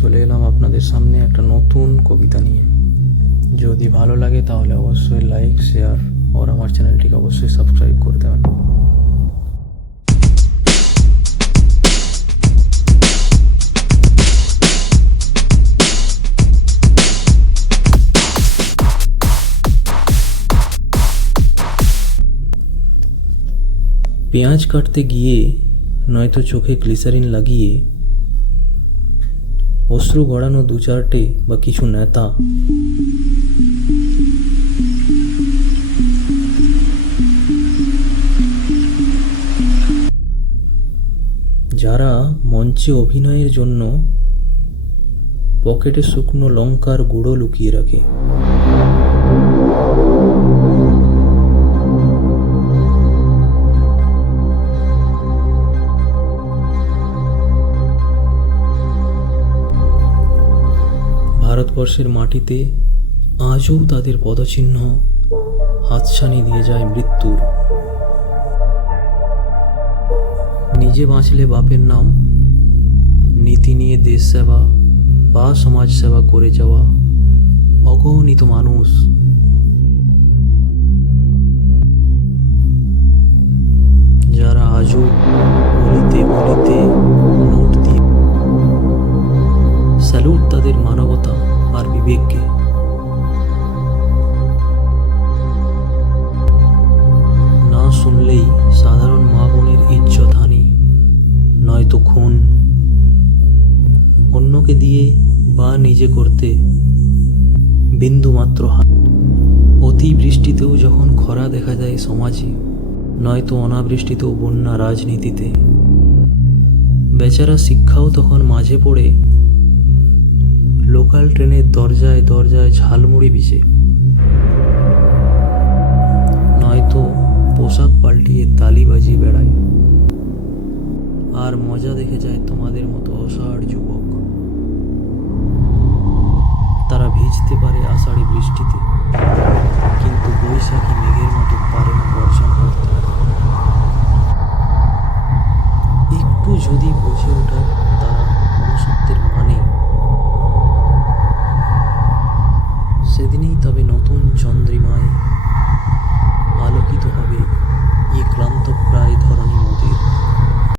চলে এলাম আপনাদের সামনে একটা নতুন কবিতা নিয়ে। যদি ভালো লাগে তাহলে অবশ্যই লাইক, শেয়ার আর আমার চ্যানেলটিকে অবশ্যই সাবস্ক্রাইব করে দেবেন। পেঁয়াজ কাটতে গিয়ে নয়তো চোখে গ্লিসারিন লাগিয়ে অশ্রু গড়ানো দু চারটে বা কিছু নেতা যারা মঞ্চে অভিনয়ের জন্য পকেটে শুকনো লঙ্কার গুঁড়ো লুকিয়ে রাখে, ভারতবর্ষের মাটিতে আজও তাদের পদচিহ্ন হাতছানি দিয়ে যায় মৃত্যুর। নিজে বাঁচলে বাপের নাম, নীতি নিয়ে দেশ সেবা বা সমাজ সেবা করে যাওয়া অগণিত মানুষ যারা আজও গলিতে গলিতে নোট দিয়ে স্যালুট তাদের মানবতা আর বিবেককে। না শুনলেই সাধারণ মা বোনের ইজ্জত হানি, নয়তো খুন, অন্যকে দিয়ে বা নিজে করতে বিন্দু মাত্র হাত। অতি বৃষ্টিতেও যখন খরা দেখা যায় সমাজে, নয়তো অনাবৃষ্টিতেও বন্যা রাজনীতিতে, বেচারা শিক্ষাও তখন মাঝে পড়ে লোকাল ট্রেনের দরজায় দরজায় ঝালমুড়ি বিছে, নয়তো পোশাক পাল্টিয়ে তালি বাজিয়ে বেড়ায়। আর মজা দেখে যায় তোমাদের মতো অসাড় যুবক। তারা ভিজতে পারে আষাঢ়ি বৃষ্টিতে,